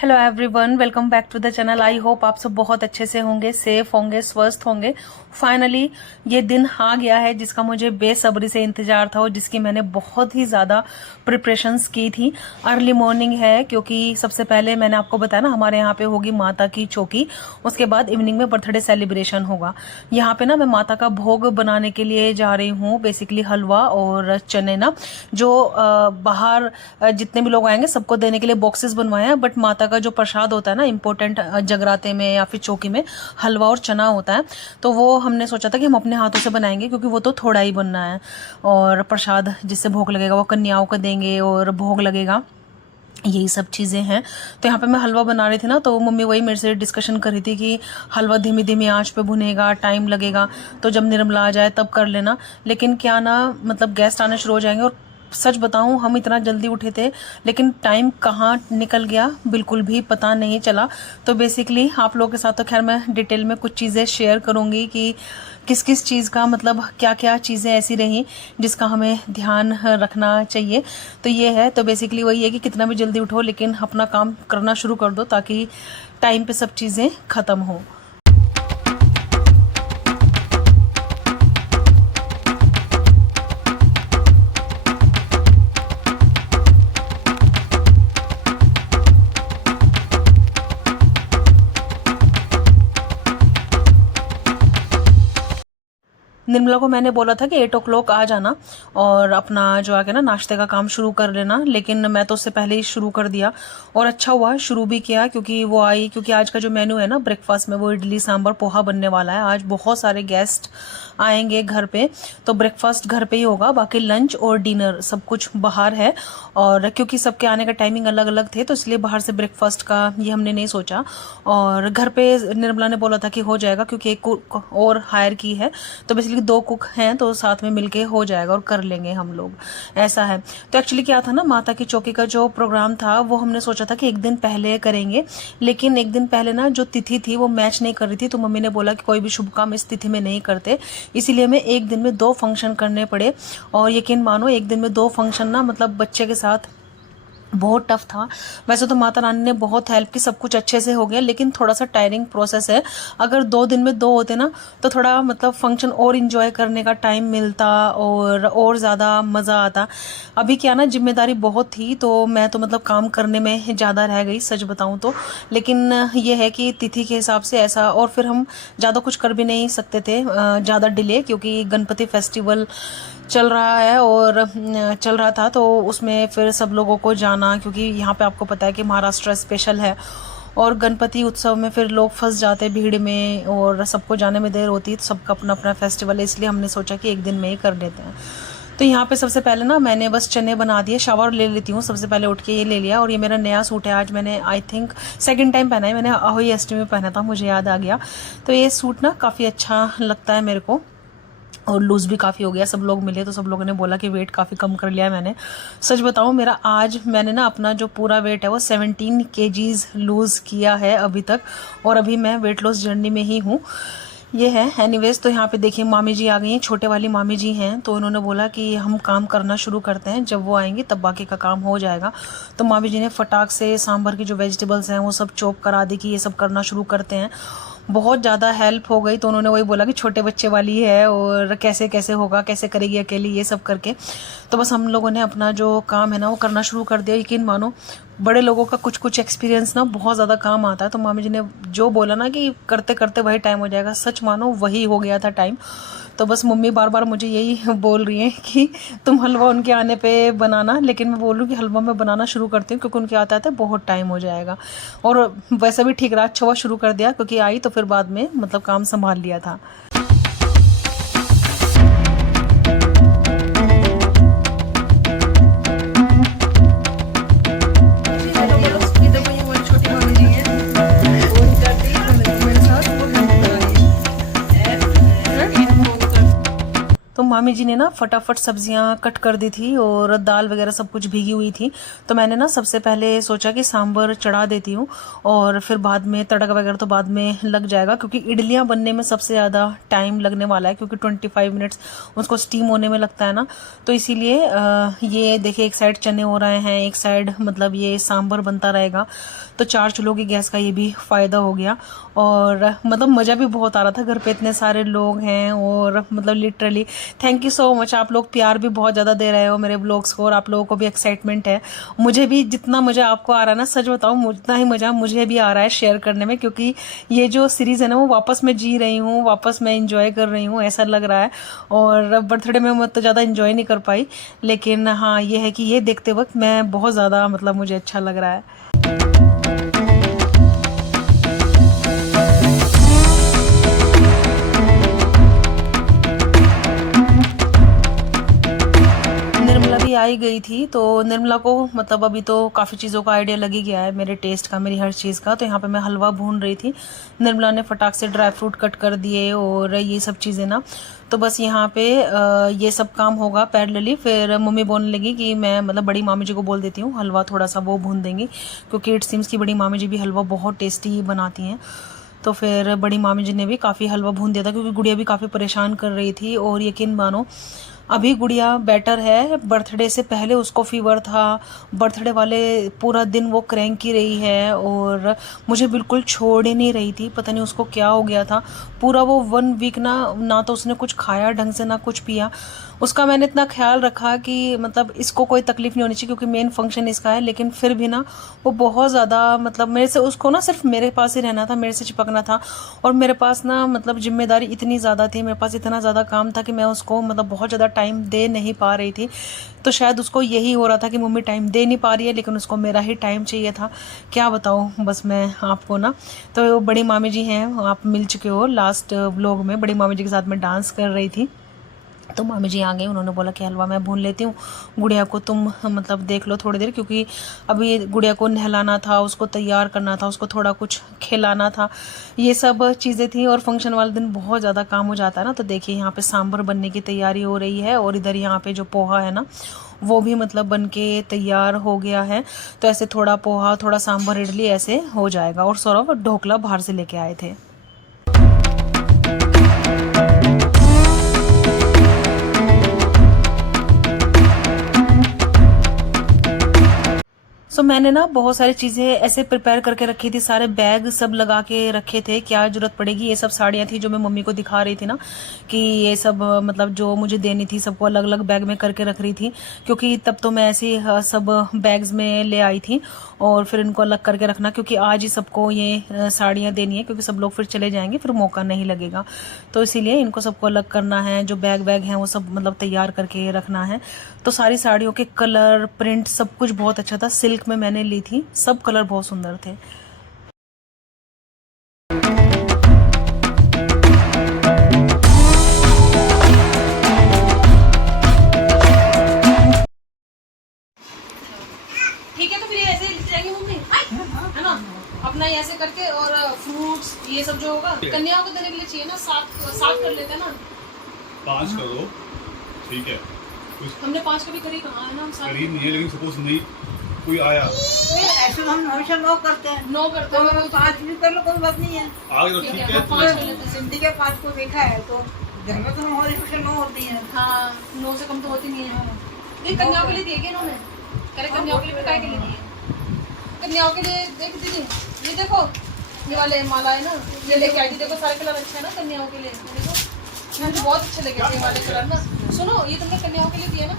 Hello everyone, welcome back to the channel. I hope आप सब बहुत अच्छे से होंगे, सेफ होंगे, स्वस्थ होंगे। फाइनली ये दिन आ गया है जिसका मुझे बेसब्री से इंतजार था और जिसकी मैंने बहुत ही ज़्यादा प्रिपरेशंस की थी। अर्ली मॉर्निंग है क्योंकि सबसे पहले मैंने आपको बताया ना, हमारे यहाँ पे होगी माता की चौकी, उसके बाद इवनिंग में बर्थडे सेलिब्रेशन होगा। यहाँ पे ना मैं माता का भोग बनाने के लिए जा रही हूँ। बेसिकली हलवा और चने ना, जो बाहर जितने भी लोग आएंगे सबको देने के लिए बॉक्सेस बनवाए हैं, बट माता का जो प्रसाद होता है ना इम्पोर्टेंट, जगराते में या फिर चौकी में हलवा और चना होता है, तो वो हमने सोचा था कि हम अपने हाथों से बनाएंगे क्योंकि वो तो थोड़ा ही बनना है। और प्रसाद जिससे भोग लगेगा वो कन्याओं को देंगे और भोग लगेगा, यही सब चीज़ें हैं। तो यहाँ पे मैं हलवा बना रही थी ना, तो मम्मी वही मेरे से डिस्कशन कर रही थी कि हलवा धीमी धीमी आंच पे भुनेगा, टाइम लगेगा, तो जब निर्मला आ जाए तब कर लेना। लेकिन क्या ना, मतलब गेस्ट आने शुरू हो जाएंगे और सच बताऊं हम इतना जल्दी उठे थे लेकिन टाइम कहाँ निकल गया बिल्कुल भी पता नहीं चला। तो बेसिकली आप लोगों के साथ तो खैर मैं डिटेल में कुछ चीज़ें शेयर करूंगी कि किस किस चीज़ का, मतलब क्या क्या चीज़ें ऐसी रहीं जिसका हमें ध्यान रखना चाहिए। तो ये है, तो बेसिकली वही है कि कितना भी जल्दी उठो लेकिन अपना काम करना शुरू कर दो ताकि टाइम पे सब चीज़ें ख़त्म हो। निर्मला को मैंने बोला था कि 8 o'clock आ जाना और अपना जो आके ना नाश्ते का काम शुरू कर लेना, लेकिन मैं तो उससे पहले ही शुरू कर दिया। और अच्छा हुआ शुरू भी किया क्योंकि वो आई, क्योंकि आज का जो मेन्यू है ना ब्रेकफास्ट में, वो इडली सांभर पोहा बनने वाला है। आज बहुत सारे गेस्ट आएंगे घर पे, तो ब्रेकफास्ट घर पे ही होगा, बाकी लंच और डिनर सब कुछ बाहर है। और क्योंकि सबके आने का टाइमिंग अलग अलग थे तो इसलिए बाहर से ब्रेकफास्ट का ये हमने नहीं सोचा। और घर पे निर्मला ने बोला था कि हो जाएगा क्योंकि एक कुक और हायर की है, तो बेसिकली 2 कुक हैं तो साथ में मिलके हो जाएगा और कर लेंगे हम लोग, ऐसा है। तो एक्चुअली क्या था ना, माता की चौकी का जो प्रोग्राम था वो हमने सोचा था कि एक दिन पहले करेंगे, लेकिन एक दिन पहले ना जो तिथि थी वो मैच नहीं कर रही थी, तो मम्मी ने बोला कि कोई भी शुभ काम इस तिथि में नहीं करते, इसीलिए हमें एक दिन में 2 फंक्शन करने पड़े। और यकीन मानो एक दिन में 2 फंक्शन ना, मतलब बच्चे के साथ बहुत टफ था। वैसे तो माता रानी ने बहुत हेल्प की, सब कुछ अच्छे से हो गया, लेकिन थोड़ा सा टायरिंग प्रोसेस है। अगर 2 दिन में 2 होते ना तो थोड़ा मतलब फंक्शन और इंजॉय करने का टाइम मिलता और ज़्यादा मज़ा आता। अभी क्या ना, जिम्मेदारी बहुत थी तो मैं तो मतलब काम करने में ज़्यादा रह गई सच बताऊँ तो। लेकिन ये है कि तिथि के हिसाब से ऐसा, और फिर हम ज़्यादा कुछ कर भी नहीं सकते थे ज़्यादा डिले, क्योंकि गणपति फेस्टिवल चल रहा है और चल रहा था, तो उसमें फिर सब लोगों को जाना, क्योंकि यहाँ पे आपको पता है कि महाराष्ट्र स्पेशल है और गणपति उत्सव में फिर लोग फंस जाते भीड़ में और सबको जाने में देर होती है, तो सबका अपना अपना फेस्टिवल है, इसलिए हमने सोचा कि एक दिन में ही कर लेते हैं। तो यहाँ पे सबसे पहले ना मैंने बस चने बना दिए, शावर ले लेती हूँ सबसे पहले उठ के, ये ले लिया। और ये मेरा नया सूट है, आज मैंने आई थिंक सेकंड टाइम पहना है, मैंने अहोई अष्टमी में पहना था, मुझे याद आ गया। तो ये सूट ना काफ़ी अच्छा लगता है मेरे को और लूज़ भी काफ़ी हो गया। सब लोग मिले तो सब लोगों ने बोला कि वेट काफ़ी कम कर लिया है मैंने। सच बताऊँ, मेरा आज मैंने ना अपना जो पूरा वेट है वो 17 kgs लूज़ किया है अभी तक, और अभी मैं वेट लॉस जर्नी में ही हूँ, ये है। एनीवेज, तो यहाँ पे देखिए मामी जी आ गई हैं, छोटे वाली मामी जी हैं, तो उन्होंने बोला कि हम काम करना शुरू करते हैं, जब वो आएंगी तब बाकी का काम हो जाएगा। तो मामी जी ने फटाक से सांभर की जो वेजिटेबल्स हैं वो सब चॉप करा दी कि ये सब करना शुरू करते हैं। बहुत ज़्यादा हेल्प हो गई, तो उन्होंने वही बोला कि छोटे बच्चे वाली है और कैसे कैसे होगा, कैसे करेगी अकेली, ये सब करके। तो बस हम लोगों ने अपना जो काम है ना वो करना शुरू कर दिया। यकीन मानो, बड़े लोगों का कुछ कुछ एक्सपीरियंस ना बहुत ज़्यादा काम आता है। तो मामी जी ने जो बोला ना कि करते करते वही टाइम हो जाएगा, सच मानो वही हो गया था टाइम। तो बस मम्मी बार बार मुझे यही बोल रही हैं कि तुम हलवा उनके आने पे बनाना, लेकिन मैं बोल रही हूँ कि हलवा मैं बनाना शुरू करती हूँ क्योंकि उनके आते आते बहुत टाइम हो जाएगा। और वैसे भी ठीक रहा, अच्छा हुआ शुरू कर दिया क्योंकि आई तो फिर बाद में मतलब काम संभाल लिया था। तो मामी जी ने ना फटाफट सब्जियां कट कर दी थी और दाल वगैरह सब कुछ भीगी हुई थी। तो मैंने ना सबसे पहले सोचा कि सांभर चढ़ा देती हूँ और फिर बाद में तड़का वगैरह तो बाद में लग जाएगा, क्योंकि इडलियां बनने में सबसे ज़्यादा टाइम लगने वाला है, क्योंकि 25 मिनट्स उसको स्टीम होने में लगता है ना। तो इसीलिए ये देखिए, एक साइड चने हो रहे हैं, एक साइड मतलब ये सांभर बनता रहेगा। तो 4 चूल्हों की गैस का ये भी फ़ायदा हो गया और मतलब मज़ा भी बहुत आ रहा था। घर पे इतने सारे लोग हैं और मतलब literally thank you so much. आप लोग प्यार भी बहुत ज़्यादा दे रहे हो मेरे ब्लॉग्स को और आप लोगों को भी एक्साइटमेंट है। मुझे भी जितना मज़ा आपको आ रहा है ना, सच बताऊँ उतना ही मज़ा मुझे भी आ रहा है शेयर करने में, क्योंकि ये जो सीरीज़ है ना वो वापस मैं जी रही हूँ, वापस मैं इंजॉय कर रही हूँ, ऐसा लग रहा है। और बर्थडे में मैं तो ज़्यादा इंजॉय नहीं कर पाई, लेकिन हाँ ये है कि ये देखते वक्त मैं बहुत ज़्यादा मतलब मुझे अच्छा लग रहा है। निर्मला भी आई गई थी, तो निर्मला को मतलब अभी तो काफ़ी चीज़ों का आइडिया लग ही गया है, मेरे टेस्ट का, मेरी हर चीज़ का। तो यहाँ पे मैं हलवा भून रही थी, निर्मला ने फटाक से ड्राई फ्रूट कट कर दिए और ये सब चीज़ें ना। तो बस यहाँ पे ये सब काम होगा पैरेलली। फिर मम्मी बोलने लगी कि मैं मतलब बड़ी मामी जी को बोल देती हूँ हलवा थोड़ा सा वो भून देंगी, क्योंकि इट सीम्स की बड़ी मामी जी भी हलवा बहुत टेस्टी बनाती हैं। तो फिर बड़ी मामी जी ने भी काफ़ी हलवा भून दिया था, क्योंकि गुड़िया भी काफ़ी परेशान कर रही थी। और यकीन मानो अभी गुड़िया बेटर है, बर्थडे से पहले उसको फीवर था, बर्थडे वाले पूरा दिन वो क्रैंकी रही है और मुझे बिल्कुल छोड़ ही नहीं रही थी। पता नहीं उसको क्या हो गया था, पूरा वो 1 वीक ना तो उसने कुछ खाया ढंग से, ना कुछ पिया। उसका मैंने इतना ख्याल रखा कि मतलब इसको कोई तकलीफ नहीं होनी चाहिए, क्योंकि मेन फंक्शन इसका है। लेकिन फिर भी ना वो बहुत ज़्यादा मतलब मेरे से, उसको ना सिर्फ मेरे पास ही रहना था, मेरे से चिपकना था। और मेरे पास ना मतलब जिम्मेदारी इतनी ज़्यादा थी, मेरे पास इतना ज़्यादा काम था कि मैं उसको मतलब बहुत ज़्यादा टाइम दे नहीं पा रही थी। तो शायद उसको यही हो रहा था कि मम्मी टाइम दे नहीं पा रही है, लेकिन उसको मेरा ही टाइम चाहिए था। क्या बताऊँ बस मैं आपको ना। तो बड़ी मामी जी हैं, आप मिल चुके हो लास्ट व्लॉग में, बड़ी मामी जी के साथ मैं डांस कर रही थी। तो मामी जी आ गई, उन्होंने बोला कि हलवा मैं भून लेती हूँ, गुड़िया को तुम मतलब देख लो थोड़ी देर, क्योंकि अभी गुड़िया को नहलाना था, उसको तैयार करना था, उसको थोड़ा कुछ खिलाना था, ये सब चीज़ें थी। और फंक्शन वाले दिन बहुत ज़्यादा काम हो जाता है ना। तो देखिए यहाँ पे सांभर बनने की तैयारी हो रही है और इधर यहाँ पे जो पोहा है ना वो भी मतलब बन के तैयार हो गया है। तो ऐसे थोड़ा पोहा, थोड़ा सांभर, इडली ऐसे हो जाएगा। और सौरभ ढोकला बाहर से लेके आए थे। सो मैंने ना बहुत सारी चीज़ें ऐसे प्रिपेयर करके रखी थी, सारे बैग सब लगा के रखे थे, क्या ज़रूरत पड़ेगी। ये सब साड़ियाँ थी जो मैं मम्मी को दिखा रही थी ना, कि ये सब मतलब जो मुझे देनी थी सबको अलग अलग बैग में करके रख रही थी, क्योंकि तब तो मैं ऐसे सब बैग्स में ले आई थी। और फिर इनको अलग करके रखना, क्योंकि आज ही सबको ये साड़ियाँ देनी है, क्योंकि सब लोग फिर चले जाएंगे, फिर मौका नहीं लगेगा। तो इसीलिए इनको सबको अलग करना है, जो बैग वैग हैं वो सब मतलब तैयार करके रखना है। तो सारी साड़ियों के कलर, प्रिंट सब कुछ बहुत अच्छा था। सिल्क में मैंने ली थी, सब कलर बहुत सुंदर थे। ठीक है, तो फिर ऐसे जाएंगे मम्मी, है ना, अपना ऐसे करके। और फ्रूट्स ये सब जो होगा कन्याओं को देने के लिए चाहिए ना, सात कर लेते हैं ना। 5 कर दो, ठीक है। हमने 5 कभी करी कहाँ है ना, हम सात करी नहीं है, लेकिन सपोज नहीं कोई आया ऐसे हम हमेशा 9 करते हैं, 9 करते हैं, तो 5 भी कर लो, कोई बात नहीं है। आगे तो ठीक है। 5 कर लेते हैं। सिंधी के 5 को देखा है, तो घर में तो हमारी हमेशा 9 होती है। हाँ, 9 से कम तो होती नहीं है। ये कन्याओं के लिए दिए गए इन्होंने, कह रहे कन्याओं के लिए, काय के लिए दिए कन्याओं के लिए। देख दीदी, ये देखो ये वाले माला है ना, ये लेके आई थी, देखो सारे कलर अच्छे है ना कन्याओं के लिए। देखो मुझे बहुत अच्छे लगे थे ये वाले कलर ना। सुनो, ये तुमने कन्याओं के लिए दिए ना,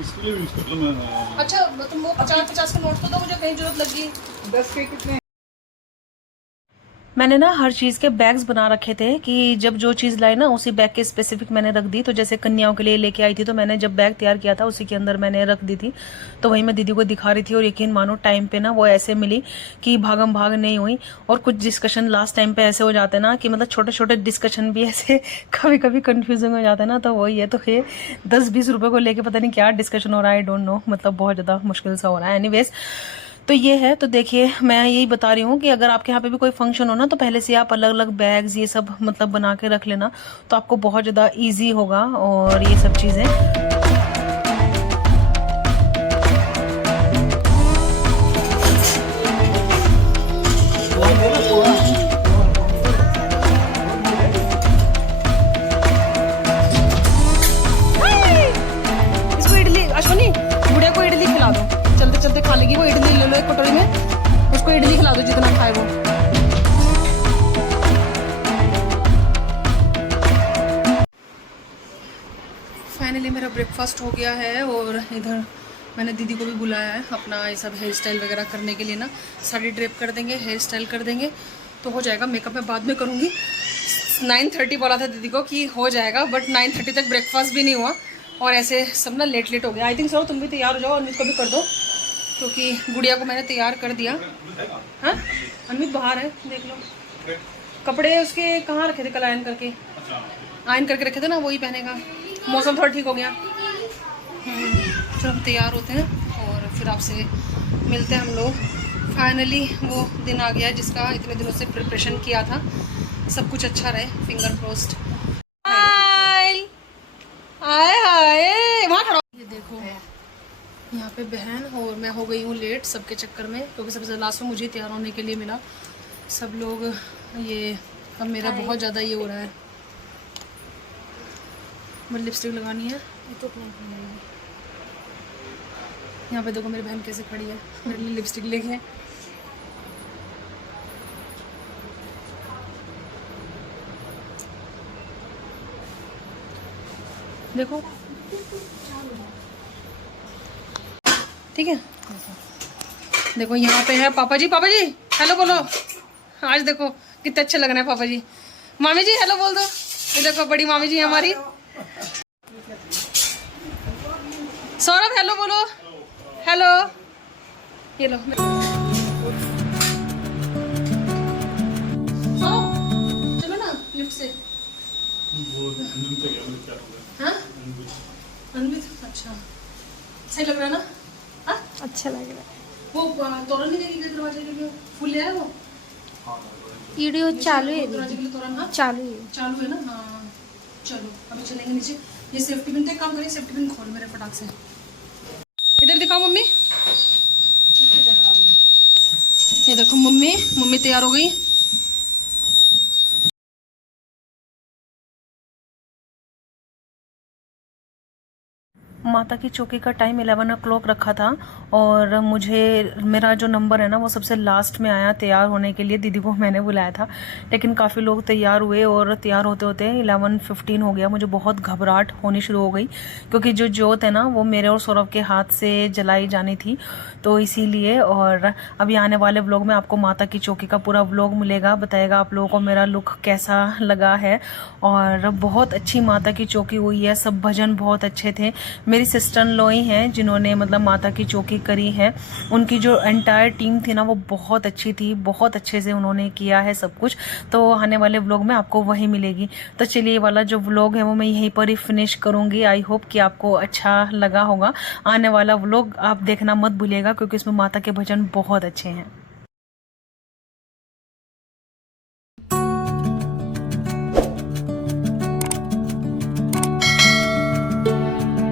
इसके लिए यूज कर लो। मैं अच्छा तुम वो 50-50 का नोट तो दो, मुझे कहीं जरूरत लगी। 10 के कितने? मैंने ना हर चीज़ के बैग्स बना रखे थे, कि जब जो चीज़ लाई ना उसी बैग के स्पेसिफिक मैंने रख दी। तो जैसे कन्याओं के लिए लेके आई थी, तो मैंने जब बैग तैयार किया था उसी के अंदर मैंने रख दी थी। तो वही मैं दीदी को दिखा रही थी, और यकीन मानो टाइम पे ना वो ऐसे मिली कि भागम भाग नहीं हुई। और कुछ डिस्कशन लास्ट टाइम पे ऐसे हो जाते हैं ना, कि मतलब छोटे छोटे डिस्कशन भी ऐसे कभी कभी कन्फ्यूजिंग हो जाता है ना। तो वही है, तो ये 10-20 रुपये को लेके पता नहीं क्या डिस्कशन हो रहा है, आई डोंट नो, मतलब बहुत ज़्यादा मुश्किल सा हो रहा है। एनीवेज, तो ये है। तो देखिए मैं यही बता रही हूँ कि अगर आपके यहाँ पे भी कोई फंक्शन हो ना तो पहले से आप अलग अलग बैग्स ये सब मतलब बना के रख लेना, तो आपको बहुत ज़्यादा ईजी होगा और ये सब चीज़ें। इसको इडली, अश्वनी गुड़िया को इडली खिला दो, चलते चलते खा लेगी वो। इडली ले लो एक कटोरी में, उसको इडली खिला दो जितना खाए वो। फाइनली मेरा ब्रेकफास्ट हो गया है और इधर मैंने दीदी को भी बुलाया है अपना ये सब हेयर स्टाइल वगैरह करने के लिए ना। साड़ी ड्रेप कर देंगे, हेयर स्टाइल कर देंगे तो हो जाएगा। मेकअप मैं बाद में करूँगी। 9:30 बोला था दीदी को कि हो जाएगा, बट 9:30 तक ब्रेकफास्ट भी नहीं हुआ और ऐसे सब ना लेट हो गया। आई थिंक सो तुम भी तैयार हो जाओ, अनमित को भी कर दो क्योंकि गुड़िया को मैंने तैयार कर दिया। हाँ अनमित बाहर है, देख लो। कपड़े उसके कहाँ रखे थे कल आयरन करके, आयरन करके रखे थे ना, वही पहनेगा। मौसम थोड़ा ठीक हो गया। फिर हम तैयार होते हैं और फिर आपसे मिलते हैं हम लोग। फाइनली वो दिन आ गया जिसका इतने दिनों से प्रिपरेशन किया था। सब कुछ अच्छा रहे, फिंगर क्रोस्ड। हाय हाय वहाँ खड़ा। ये देखो यहाँ पे बहन और मैं हो गई हूँ लेट सबके चक्कर में, क्योंकि सबसे लास्ट में मुझे तैयार होने के लिए मिला। सब लोग ये अब मेरा बहुत ज़्यादा ये हो रहा है। मुझे लिपस्टिक लगानी है तो यहाँ पे देखो मेरी बहन कैसे खड़ी है मेरे लिए लिपस्टिक लेके। देखो ठीक है। देखो यहाँ पे है पापा जी। पापा जी हेलो बोलो। आज देखो कितने अच्छे लग रहे हैं पापा जी। मामी जी हेलो बोल दो। ये देखो बड़ी मामी जी हमारी। सौरभ हेलो बोलो। हेलो ये लो। चलो ना लिफ्ट से। हाँ अनवित अच्छा सही लग रहा है ना। हाँ अच्छा लग रहा है। वो तोरण नहीं देगी क्या दरवाजे के लिए? फूल ले आया वो? वीडियो चालू है दरवाजे के लिए तोरण। हाँ चालू है ना। हाँ चलो अभी चलेंगे नीचे। ये सेफ्टी पिन तो एक काम करिए, सेफ्टी पिन खोल मेरे फटाक से। इधर दिखाओ मम्मी। ये देखो मम्मी तैयार हो गई। माता की चौकी का टाइम 11 o'clock रखा था और मुझे मेरा जो नंबर है ना वो सबसे लास्ट में आया तैयार होने के लिए। दीदी को मैंने बुलाया था लेकिन काफ़ी लोग तैयार हुए और तैयार होते होते 11:15 हो गया। मुझे बहुत घबराहट होनी शुरू हो गई क्योंकि जो जोत है ना वो मेरे और सौरभ के हाथ से जलाई जानी थी, तो इसीलिए। और अभी आने वाले व्लॉग में आपको माता की चौकी का पूरा व्लॉग मिलेगा, बताएगा आप लोगों को मेरा लुक कैसा लगा है। और बहुत अच्छी माता की चौकी हुई है, सब भजन बहुत अच्छे थे। मेरी सिस्टर इन लॉ ही हैं जिन्होंने मतलब माता की चौकी करी है। उनकी जो एंटायर टीम थी ना वो बहुत अच्छी थी, बहुत अच्छे से उन्होंने किया है सब कुछ। तो आने वाले व्लॉग में आपको वही मिलेगी। तो चलिए ये वाला जो व्लॉग है वो मैं यहीं पर ही फिनिश करूंगी। आई होप कि आपको अच्छा लगा होगा। आने वाला व्लॉग आप देखना मत भूलिएगा क्योंकि इसमें माता के भजन बहुत अच्छे हैं।